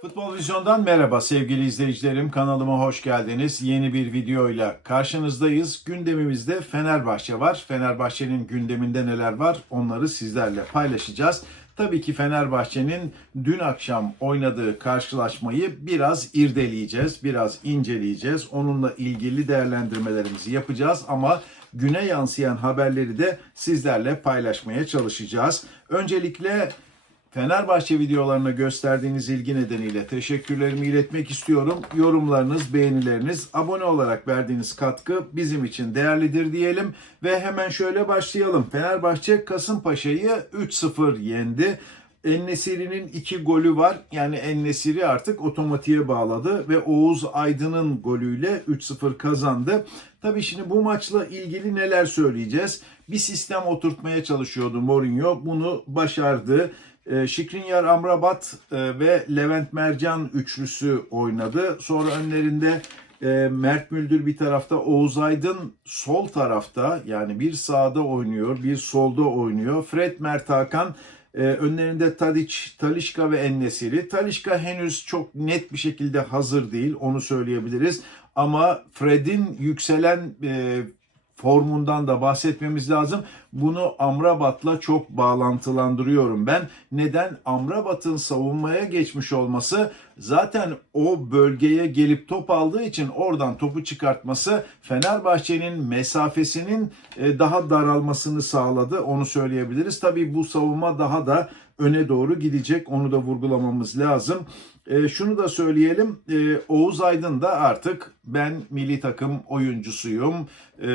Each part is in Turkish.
futbol Vizyon'dan merhaba sevgili izleyicilerim. Kanalıma hoş geldiniz. Yeni bir videoyla karşınızdayız. Gündemimizde Fenerbahçe var. Fenerbahçe'nin gündeminde neler var onları sizlerle paylaşacağız. Tabii ki Fenerbahçe'nin dün akşam oynadığı karşılaşmayı biraz irdeleyeceğiz, biraz inceleyeceğiz. Onunla ilgili değerlendirmelerimizi yapacağız ama güne yansıyan haberleri de sizlerle paylaşmaya çalışacağız. Öncelikle Fenerbahçe videolarına gösterdiğiniz ilgi nedeniyle teşekkürlerimi iletmek istiyorum. Yorumlarınız, beğenileriniz, abone olarak verdiğiniz katkı bizim için değerlidir diyelim. Ve hemen şöyle başlayalım. Fenerbahçe Kasımpaşa'yı 3-0 yendi. Ennesiri'nin iki golü var. Yani Ennesiri artık otomatiğe bağladı ve Oğuz Aydın'ın golüyle 3-0 kazandı. Tabii şimdi bu maçla ilgili neler söyleyeceğiz? Bir sistem oturtmaya çalışıyordu Mourinho. Bunu başardı. E, Şikrinyar Amrabat e, ve Levent Mercan üçlüsü oynadı. Sonra önlerinde e, Mert Müldür bir tarafta, Oğuz Aydın sol tarafta yani bir sağda oynuyor, bir solda oynuyor. Fred Mert Hakan önlerinde Tadic, Talişka ve Ennesiri. Talişka henüz çok net bir şekilde hazır değil, onu söyleyebiliriz. Ama Fred'in yükselen formundan da bahsetmemiz lazım. Bunu Amrabat'la çok bağlantılandırıyorum ben. Neden? Amrabat'ın savunmaya geçmiş olması zaten o bölgeye gelip top aldığı için oradan topu çıkartması Fenerbahçe'nin mesafesinin e, daha daralmasını sağladı. Onu söyleyebiliriz. Tabii bu savunma daha da öne doğru gidecek. Onu da vurgulamamız lazım. E, şunu da söyleyelim. E, Oğuz Aydın da artık ben milli takım oyuncusuyum e,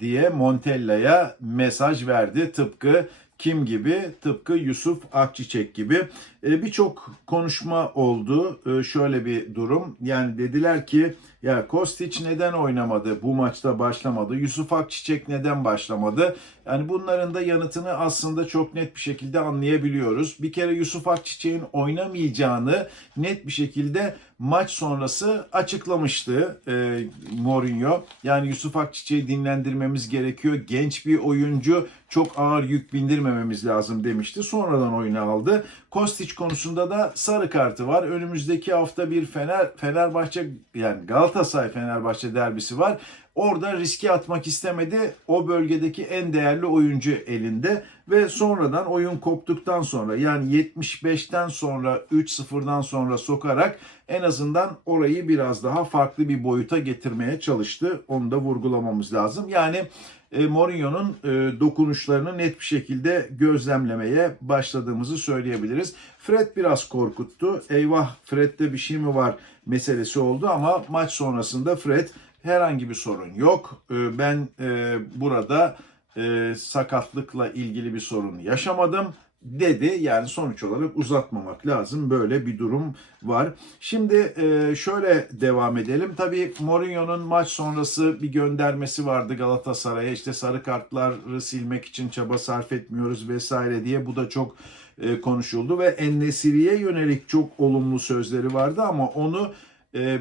diye Montella'ya mesaj verdi. Tıpkı kim gibi? Tıpkı Yusuf Akçiçek gibi. E, Birçok konuşma oldu. E, şöyle bir durum. Yani dediler ki ya Kostić neden oynamadı? Bu maçta başlamadı. Yusuf Akçiçek neden başlamadı? Yani bunların da yanıtını aslında çok net bir şekilde anlayabiliyoruz. Bir kere Yusuf Akçiçek'in oynamayacağını net bir şekilde maç sonrası açıklamıştı e, Mourinho. Yani Yusuf Akçiçek'i dinlendirmemiz gerekiyor. Genç bir oyuncu çok ağır yük bindirmememiz lazım demişti. Sonradan oyuna aldı. Kostić konusunda da sarı kartı var. Önümüzdeki hafta bir Fener Fenerbahçe yani Galatasaray Fenerbahçe derbisi var. Orada riske atmak istemedi. O bölgedeki en değerli oyuncu elinde ve sonradan oyun koptuktan sonra yani 75'ten sonra 3-0'dan sonra sokarak en azından orayı biraz daha farklı bir boyuta getirmeye çalıştı. Onu da vurgulamamız lazım. Yani e, Mourinho'nun e, dokunuşlarını net bir şekilde gözlemlemeye başladığımızı söyleyebiliriz. Fred biraz korkuttu. Eyvah Fred'de bir şey mi var meselesi oldu ama maç sonrasında Fred herhangi bir sorun yok. E, ben e, burada e, sakatlıkla ilgili bir sorun yaşamadım dedi. Yani sonuç olarak uzatmamak lazım. Böyle bir durum var. Şimdi e, şöyle devam edelim. Tabii Mourinho'nun maç sonrası bir göndermesi vardı Galatasaray'a. İşte sarı kartları silmek için çaba sarf etmiyoruz vesaire diye. Bu da çok e, konuşuldu ve Ennesiri'ye yönelik çok olumlu sözleri vardı ama onu e,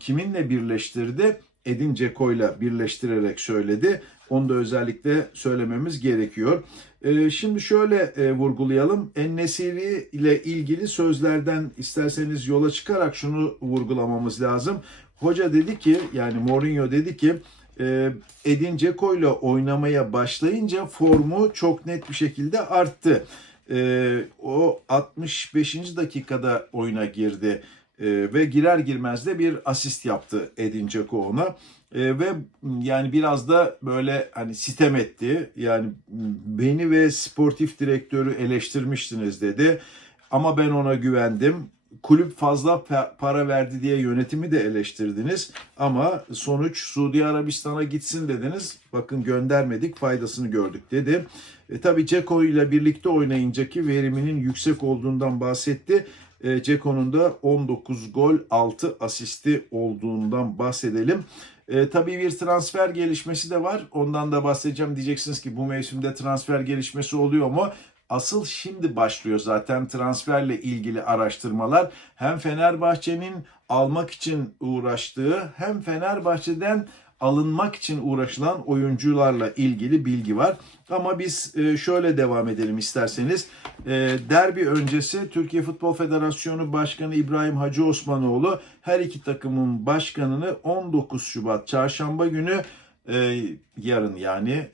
kiminle birleştirdi? Edin Dzeko'yla birleştirerek söyledi. Onu da özellikle söylememiz gerekiyor. Ee, şimdi şöyle e, vurgulayalım. Ennesiri ile ilgili sözlerden isterseniz yola çıkarak şunu vurgulamamız lazım. Hoca dedi ki yani Mourinho dedi ki e, Edin Dzeko ile oynamaya başlayınca formu çok net bir şekilde arttı. E, o 65. dakikada oyuna girdi. E, ve girer girmez de bir asist yaptı Edin Dzeko ona. E, ve yani biraz da böyle hani sitem etti. Yani beni ve sportif direktörü eleştirmiştiniz dedi. Ama ben ona güvendim. Kulüp fazla pa- para verdi diye yönetimi de eleştirdiniz. Ama sonuç Suudi Arabistan'a gitsin dediniz. Bakın göndermedik faydasını gördük dedi. E, tabii Ceko ile birlikte oynayınca ki veriminin yüksek olduğundan bahsetti. E, Ceko'nun da 19 gol 6 asisti olduğundan bahsedelim. E, tabii bir transfer gelişmesi de var. Ondan da bahsedeceğim. Diyeceksiniz ki bu mevsimde transfer gelişmesi oluyor mu? Asıl şimdi başlıyor zaten transferle ilgili araştırmalar. Hem Fenerbahçe'nin almak için uğraştığı hem Fenerbahçe'den alınmak için uğraşılan oyuncularla ilgili bilgi var. Ama biz e, şöyle devam edelim isterseniz. E, Derbi öncesi Türkiye Futbol Federasyonu Başkanı İbrahim Hacı Osmanoğlu her iki takımın başkanını 19 Şubat çarşamba günü e, yarın yani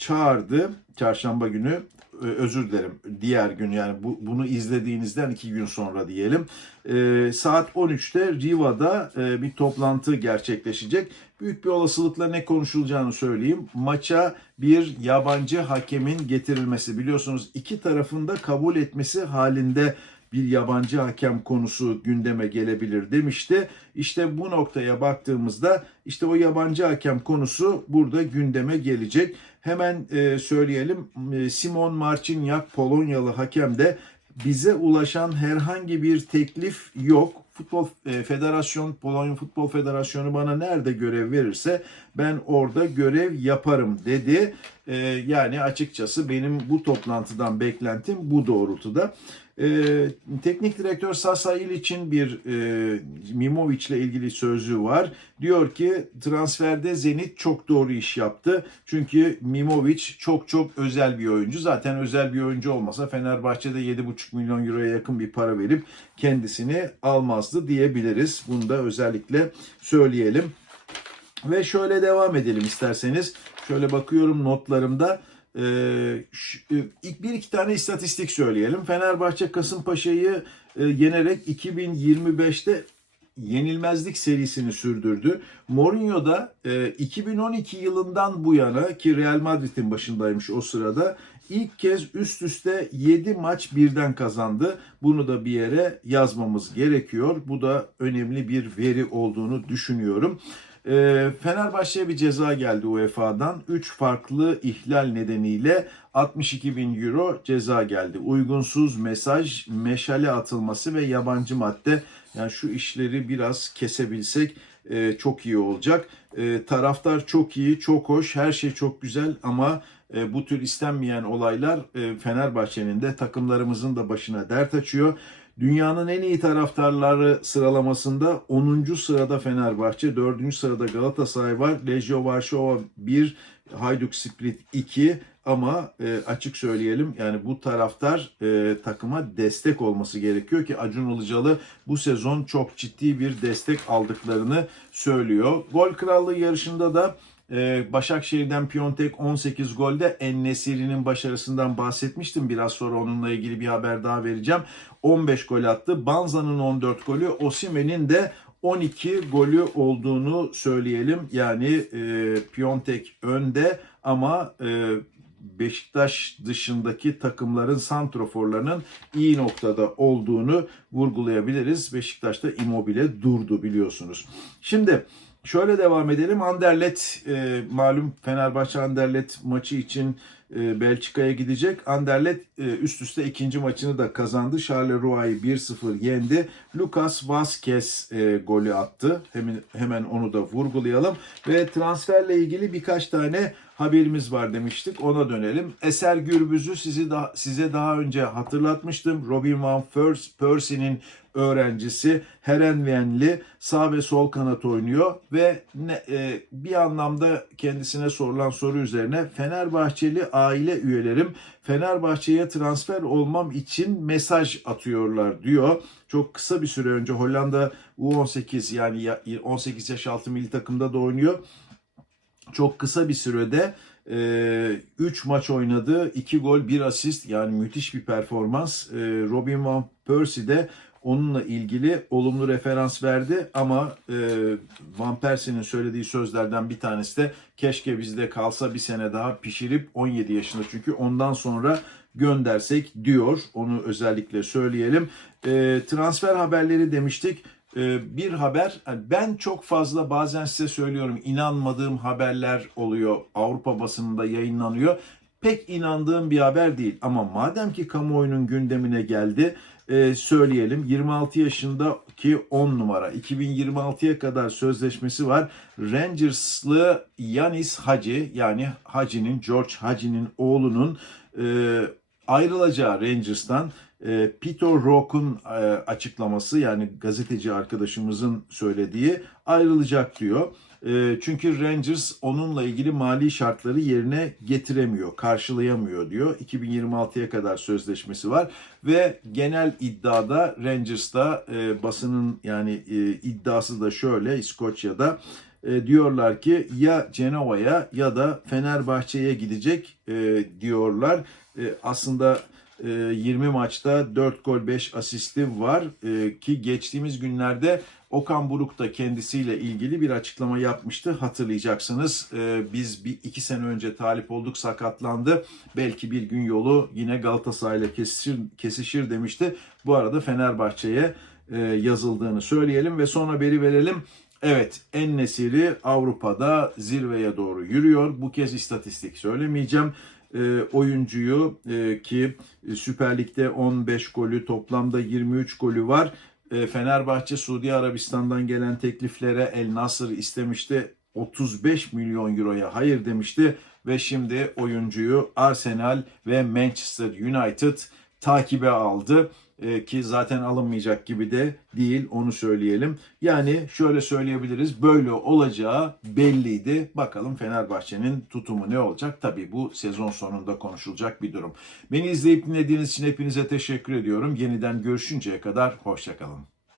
çağırdı. Çarşamba günü e, özür dilerim diğer gün yani bu, bunu izlediğinizden iki gün sonra diyelim. E, saat 13'te Riva'da e, bir toplantı gerçekleşecek. Büyük bir olasılıkla ne konuşulacağını söyleyeyim. Maça bir yabancı hakemin getirilmesi biliyorsunuz iki tarafında kabul etmesi halinde bir yabancı hakem konusu gündeme gelebilir demişti. İşte bu noktaya baktığımızda işte o yabancı hakem konusu burada gündeme gelecek. Hemen e, söyleyelim e, Simon Marciniak Polonyalı hakem de bize ulaşan herhangi bir teklif yok. Futbol e, Federasyon, Polonya Futbol Federasyonu bana nerede görev verirse ben orada görev yaparım dedi. E, yani açıkçası benim bu toplantıdan beklentim bu doğrultuda. Ee, teknik direktör Sasa için bir e, Mimovic ile ilgili sözü var. Diyor ki transferde Zenit çok doğru iş yaptı. Çünkü Mimovic çok çok özel bir oyuncu. Zaten özel bir oyuncu olmasa Fenerbahçe'de 7,5 milyon euroya yakın bir para verip kendisini almazdı diyebiliriz. Bunu da özellikle söyleyelim. Ve şöyle devam edelim isterseniz. Şöyle bakıyorum notlarımda. Ee, şu- ilk bir iki tane istatistik söyleyelim. Fenerbahçe Kasımpaşa'yı e, yenerek 2025'te yenilmezlik serisini sürdürdü. Mourinho da e, 2012 yılından bu yana ki Real Madrid'in başındaymış o sırada ilk kez üst üste 7 maç birden kazandı. Bunu da bir yere yazmamız gerekiyor. Bu da önemli bir veri olduğunu düşünüyorum. E, Fenerbahçe'ye bir ceza geldi UEFA'dan. 3 farklı ihlal nedeniyle 62 bin euro ceza geldi. Uygunsuz mesaj, meşale atılması ve yabancı madde. Yani şu işleri biraz kesebilsek e, çok iyi olacak. E, taraftar çok iyi, çok hoş, her şey çok güzel ama e, bu tür istenmeyen olaylar e, Fenerbahçe'nin de takımlarımızın da başına dert açıyor. Dünyanın en iyi taraftarları sıralamasında 10. sırada Fenerbahçe, 4. sırada Galatasaray var. Lejio Varşova 1, Hajduk Split 2 ama e, açık söyleyelim yani bu taraftar e, takıma destek olması gerekiyor ki Acun Ilıcalı bu sezon çok ciddi bir destek aldıklarını söylüyor. Gol Krallığı yarışında da ee, Başakşehir'den Piontek 18 golde En-Nesyri'nin başarısından bahsetmiştim. Biraz sonra onunla ilgili bir haber daha vereceğim. 15 gol attı. Banza'nın 14 golü, Osimen'in de 12 golü olduğunu söyleyelim. Yani e, Piontek önde ama e, Beşiktaş dışındaki takımların santroforlarının iyi noktada olduğunu vurgulayabiliriz. Beşiktaş'ta Immobile durdu biliyorsunuz. Şimdi Şöyle devam edelim. Anderlet e, malum Fenerbahçe Anderlet maçı için e, Belçika'ya gidecek. Anderlet e, üst üste ikinci maçını da kazandı. Charleroi 1-0 yendi. Lucas Vazquez e, golü attı. Hemen hemen onu da vurgulayalım ve transferle ilgili birkaç tane haberimiz var demiştik. Ona dönelim. Eser Gürbüz'ü sizi daha, size daha önce hatırlatmıştım. Robin van Pers- Persie'nin öğrencisi Herenvenli sağ ve sol kanat oynuyor ve ne, e, bir anlamda kendisine sorulan soru üzerine Fenerbahçeli aile üyelerim Fenerbahçe'ye transfer olmam için mesaj atıyorlar diyor. Çok kısa bir süre önce Hollanda U18 yani ya- 18 yaş altı milli takımda da oynuyor çok kısa bir sürede 3 maç oynadı. 2 gol, 1 asist yani müthiş bir performans. E, Robin Van Persie de onunla ilgili olumlu referans verdi ama e, Van Persie'nin söylediği sözlerden bir tanesi de keşke bizde kalsa bir sene daha pişirip 17 yaşında çünkü ondan sonra göndersek diyor. Onu özellikle söyleyelim. E, transfer haberleri demiştik. Ee, bir haber ben çok fazla bazen size söylüyorum inanmadığım haberler oluyor Avrupa basınında yayınlanıyor pek inandığım bir haber değil ama madem ki kamuoyunun gündemine geldi e, söyleyelim 26 yaşında ki 10 numara. 2026'ya kadar sözleşmesi var. Rangers'lı Yanis Hacı yani Hacı'nin George Hacı'nin oğlunun e, ayrılacağı Rangers'tan e, Peter Rock'un e, açıklaması yani gazeteci arkadaşımızın söylediği ayrılacak diyor. E, çünkü Rangers onunla ilgili mali şartları yerine getiremiyor, karşılayamıyor diyor. 2026'ya kadar sözleşmesi var ve genel iddiada Rangers'ta e, basının yani e, iddiası da şöyle İskoçya'da e, diyorlar ki ya Cenova'ya ya da Fenerbahçe'ye gidecek diyorlar. Aslında 20 maçta 4 gol 5 asisti var E, ki geçtiğimiz günlerde Okan Buruk da kendisiyle ilgili bir açıklama yapmıştı. Hatırlayacaksınız e, biz bir iki sene önce talip olduk sakatlandı. Belki bir gün yolu yine Galatasaray'la kesişir, kesişir demişti. Bu arada Fenerbahçe'ye e, yazıldığını söyleyelim ve son haberi verelim. Evet, En Nesiri Avrupa'da zirveye doğru yürüyor. Bu kez istatistik söylemeyeceğim. E, oyuncuyu e, ki Süper Lig'de 15 golü toplamda 23 golü var. E, Fenerbahçe Suudi Arabistan'dan gelen tekliflere El Nasır istemişti. 35 milyon euroya hayır demişti ve şimdi oyuncuyu Arsenal ve Manchester United takibe aldı Ee, ki zaten alınmayacak gibi de değil onu söyleyelim. Yani şöyle söyleyebiliriz böyle olacağı belliydi. Bakalım Fenerbahçe'nin tutumu ne olacak? Tabii bu sezon sonunda konuşulacak bir durum. Beni izleyip dinlediğiniz için hepinize teşekkür ediyorum. Yeniden görüşünceye kadar hoşçakalın.